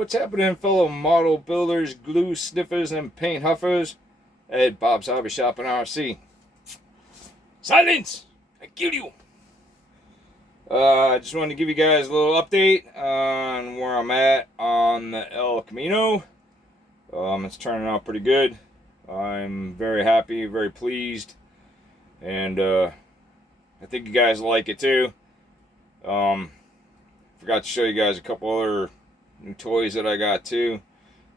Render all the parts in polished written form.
What's happening, fellow model builders, glue sniffers, and paint huffers? At Bob's Hobby Shop in RC. Silence! I kill you! I just wanted to give you guys a little update on where I'm at on the El Camino. It's turning out pretty good. I'm very happy, very pleased, and I think you guys like it too. Forgot to show you guys a couple other new toys that I got too,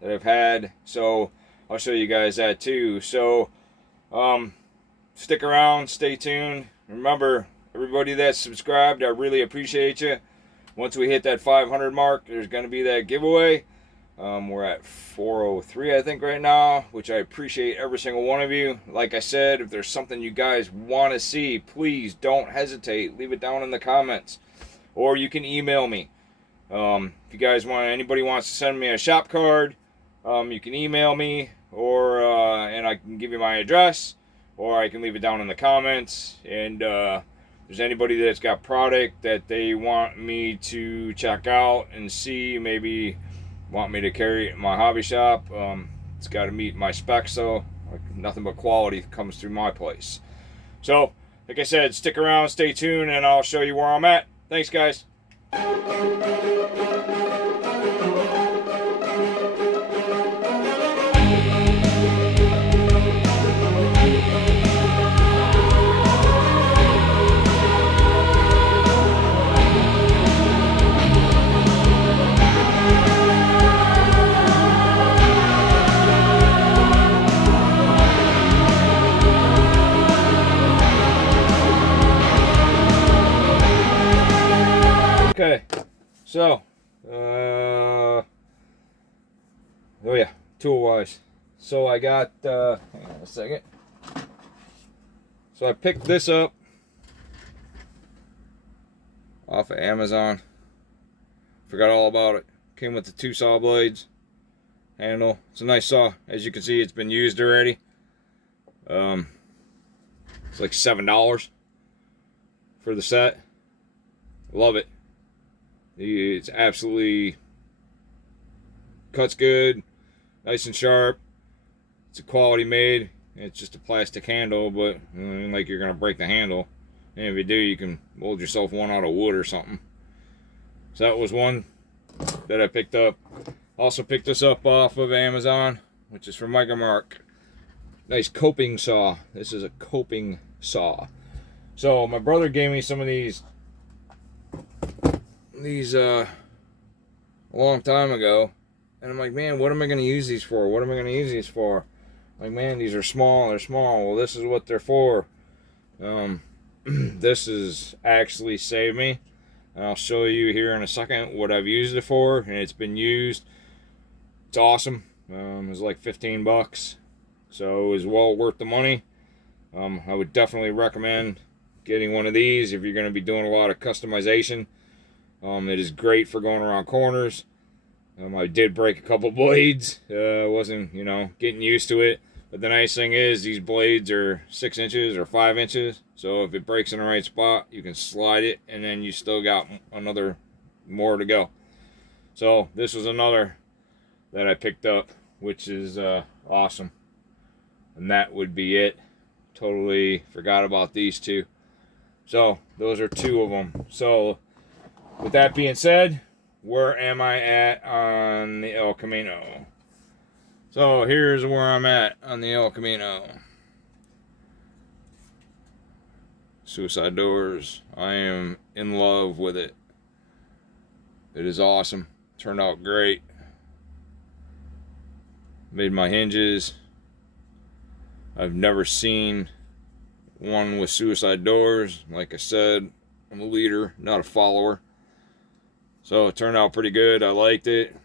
that I've had, so I'll show you guys that too. So stick around, stay tuned. Remember, everybody that's subscribed, I really appreciate you. Once we hit that 500 mark, there's going to be that giveaway. We're at 403 I think right now, which I appreciate every single one of you. Like I said, if there's something you guys want to see, please don't hesitate, leave it down in the comments, or you can email me. If you guys want, anybody wants to send me a shop card, you can email me, or and I can give you my address, or I can leave it down in the comments. And if there's anybody that's got product that they want me to check out and see, maybe want me to carry it in my hobby shop, it's got to meet my specs, though. Nothing but quality comes through my place. So, like I said, stick around, stay tuned, and I'll show you where I'm at. Thanks, guys. Okay, so, oh yeah, tool-wise. So I got, hang on a second. So I picked this up off of Amazon. Forgot all about it. Came with the 2 saw blades, handle. It's a nice saw. As you can see, it's been used already. It's like $7 for the set. Love it. It's absolutely cuts good, nice and sharp. It's a quality made. It's just a plastic handle, but like you're gonna break the handle. And if you do, you can mold yourself one out of wood or something. So that was one that I picked up. Also picked this up off of Amazon, which is from Micro Mark. Nice coping saw. This is a coping saw. So my brother gave me some of these a long time ago, and I'm like, man, what am I going to use these for? What am I going to use these for? Like, man, these are small, they're small. Well, this is what they're for. This has actually saved me. I'll show you here in a second what I've used it for, and it's been used. It's awesome. It was like 15 bucks, so it was well worth the money. I would definitely recommend getting one of these if you're going to be doing a lot of customization. It is great for going around corners. I did break a couple blades. Wasn't, getting used to it. But the nice thing is these blades are 6 inches or 5 inches. So if it breaks in the right spot, you can slide it, and then you still got another more to go. So this was another that I picked up, which is awesome. And that would be it. Totally forgot about these two. So those are 2 of them. So with that being said, where am I at on the El Camino? So here's where I'm at on the El Camino. Suicide doors. I am in love with it. It is awesome. Turned out great. Made my hinges. I've never seen one with suicide doors. Like I said, I'm a leader, not a follower. So it turned out pretty good. I liked it.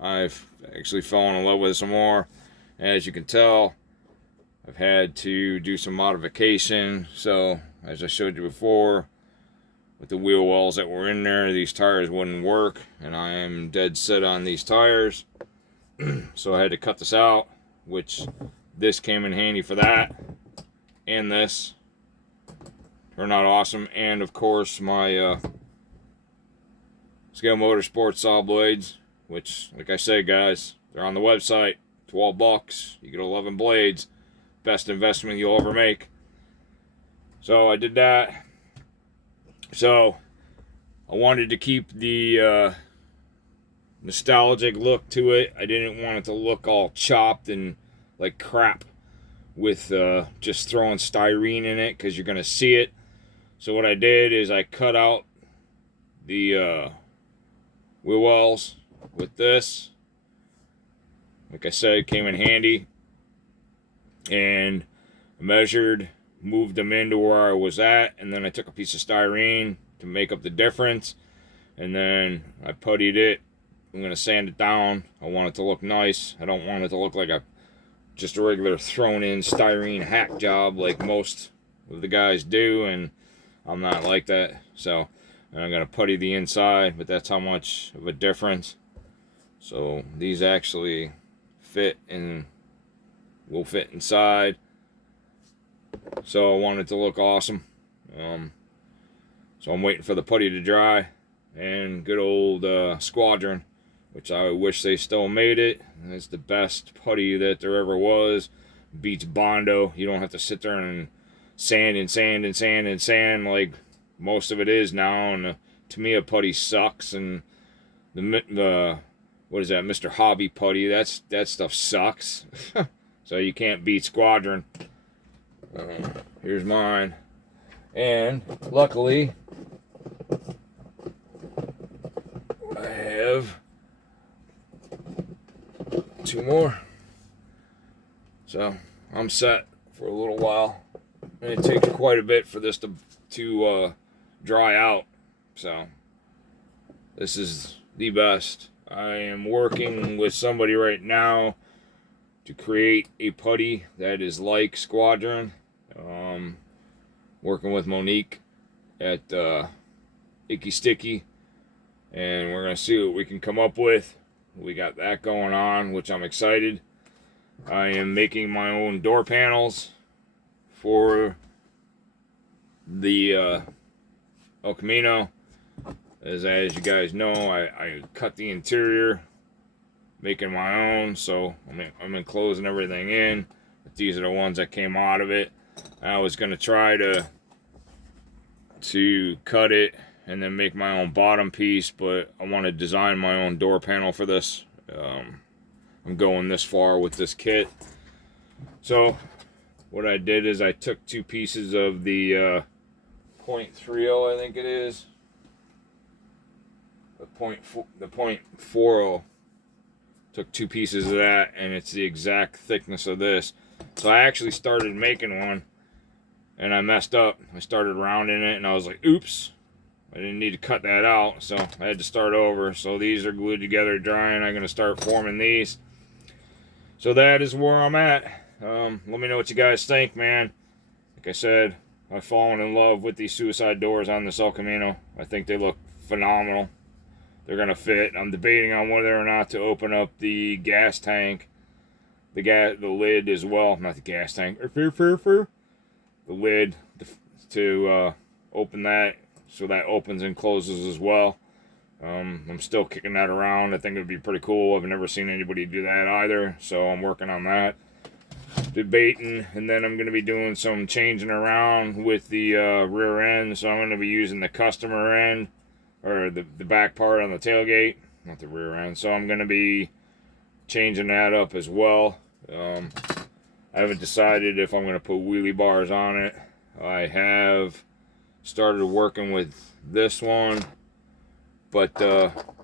I've actually fallen in love with it some more. As you can tell, I've had to do some modification. So as I showed you before, with the wheel wells that were in there, these tires wouldn't work, and I am dead set on these tires. So I had to cut this out, which this came in handy for that. And this turned out awesome. And of course my Scale Motorsports saw blades, which, like I said, guys, they're on the website. 12 bucks. You get 11 blades. Best investment you'll ever make. So I did that. So I wanted to keep the nostalgic look to it. I didn't want it to look all chopped and like crap with just throwing styrene in it, because you're going to see it. So what I did is I cut out the wheel wells with this. Like I said, it came in handy. And I measured, moved them into where I was at, and then I took a piece of styrene to make up the difference. And then I puttied it. I'm going to sand it down. I want it to look nice. I don't want it to look like just a regular thrown in styrene hack job like most of the guys do, and I'm not like that. So I'm going to putty the inside, but that's how much of a difference. So these actually fit and will fit inside. So I want it to look awesome. So I'm waiting for the putty to dry, and good old Squadron, which I wish they still made it. It's the best putty that there ever was. Beats Bondo. You don't have to sit there and sand and sand and sand and sand like most of it is now. And to me, a putty sucks. And the what is that, Mr. Hobby putty? That stuff sucks. So you can't beat Squadron. Here's mine. And luckily, I have 2 more. So I'm set for a little while. And it takes quite a bit for this to dry out. So this is the best. I am working with somebody right now to create a putty that is like Squadron. Working with Monique at Icky Sticky, and we're gonna see what we can come up with. We got that going on, which I'm excited. I am making my own door panels for the El Camino. As you guys know, I cut the interior, making my own, so I'm enclosing everything in. But these are the ones that came out of it. I was gonna try to cut it and then make my own bottom piece, but I want to design my own door panel for this. I'm going this far with this kit. So what I did is I took 2 pieces of the .30, I think it is. The .40. Took 2 pieces of that, and it's the exact thickness of this. So I actually started making one, and I messed up. I started rounding it, and I was like, oops, I didn't need to cut that out, so I had to start over. So these are glued together, drying. I'm going to start forming these. So that is where I'm at. Let me know what you guys think, man. Like I said, I've fallen in love with these suicide doors on this El Camino. I think they look phenomenal. They're going to fit. I'm debating on whether or not to open up the gas tank. The lid as well. Not the gas tank. The lid to open that, so that opens and closes as well. I'm still kicking that around. I think it would be pretty cool. I've never seen anybody do that either, so I'm working on that. Debating, and then I'm going to be doing some changing around with the rear end. So I'm going to be using the customer end, or the back part on the tailgate, not the rear end. So I'm going to be changing that up as well. I haven't decided if I'm going to put wheelie bars on it. I have started working with this one, but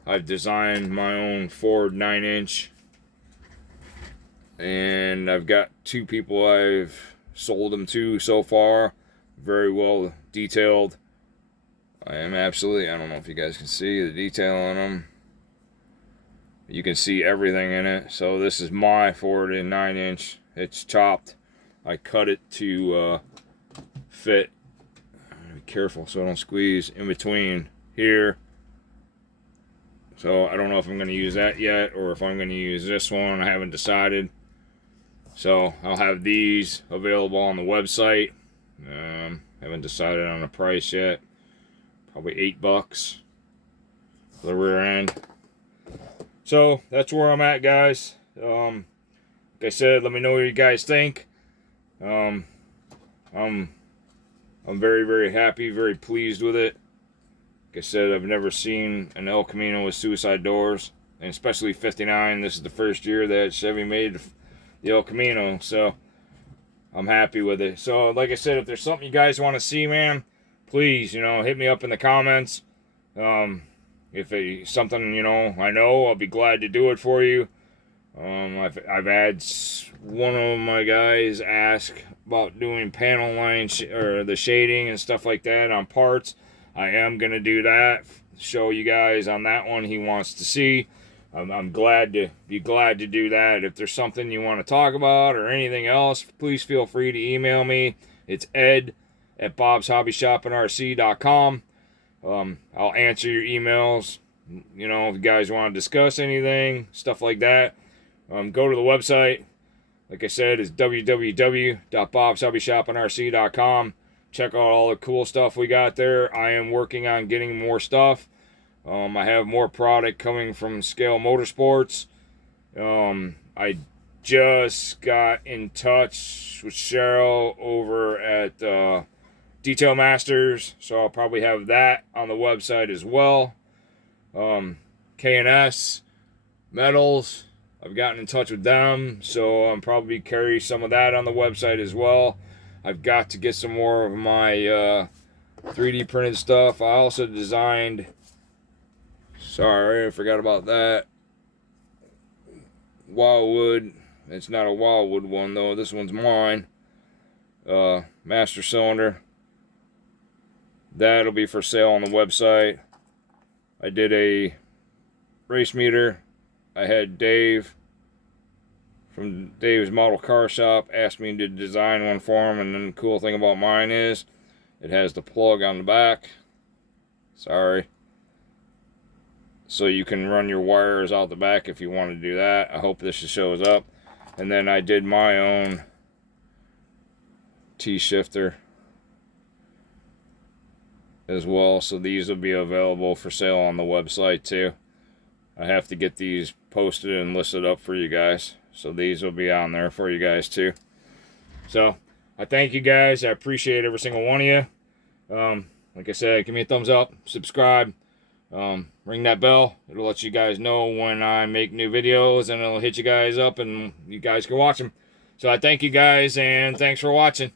I've designed my own Ford 9-inch, and I've got 2 people I've sold them to so far. Very well detailed. I don't know if you guys can see the detail on them. You can see everything in it. So this is my Ford 9-inch. It's chopped. I cut it to fit. Be careful so I don't squeeze in between here. So I don't know if I'm going to use that yet, or if I'm going to use this one. I haven't decided. So I'll have these available on the website. Haven't decided on the price yet. Probably $8 for the rear end. So that's where I'm at, guys. Like I said, let me know what you guys think. I'm very, very happy, very pleased with it. Like I said, I've never seen an El Camino with suicide doors, and especially 59. This is the first year that Chevy made the El Camino, so I'm happy with it. So, like I said, if there's something you guys want to see, man, please, hit me up in the comments. If it's something, I know, I'll be glad to do it for you. I've had one of my guys ask about doing panel line or the shading and stuff like that on parts. I am gonna do that. Show you guys on that one he wants to see. I'm glad to do that. If there's something you want to talk about or anything else, please feel free to email me. It's ed@bobshobbyshoppingrc.com. I'll answer your emails. If you guys want to discuss anything, stuff like that. Go to the website. Like I said, it's www.bobshobbyshoppingrc.com. Check out all the cool stuff we got there. I am working on getting more stuff. I have more product coming from Scale Motorsports. I just got in touch with Cheryl over at Detail Masters, so I'll probably have that on the website as well. K&S Metals, I've gotten in touch with them, so I'm probably carry some of that on the website as well. I've got to get some more of my 3D printed stuff. I also designed, sorry, I forgot about that, Wildwood. It's not a Wildwood one though, this one's mine. Master cylinder. That'll be for sale on the website. I did a race meter. I had Dave from Dave's Model Car Shop asked me to design one for him, and then the cool thing about mine is it has the plug on the back. Sorry. So you can run your wires out the back if you want to do that. I hope this shows up. And then I did my own T-shifter as well, so these will be available for sale on the website too. I have to get these posted and listed up for you guys, so these will be on there for you guys too. So I thank you guys. I appreciate every single one of you. Like I said, give me a thumbs up, subscribe, ring that bell. It'll let you guys know when I make new videos, and it'll hit you guys up and you guys can watch them. So I thank you guys, and thanks for watching.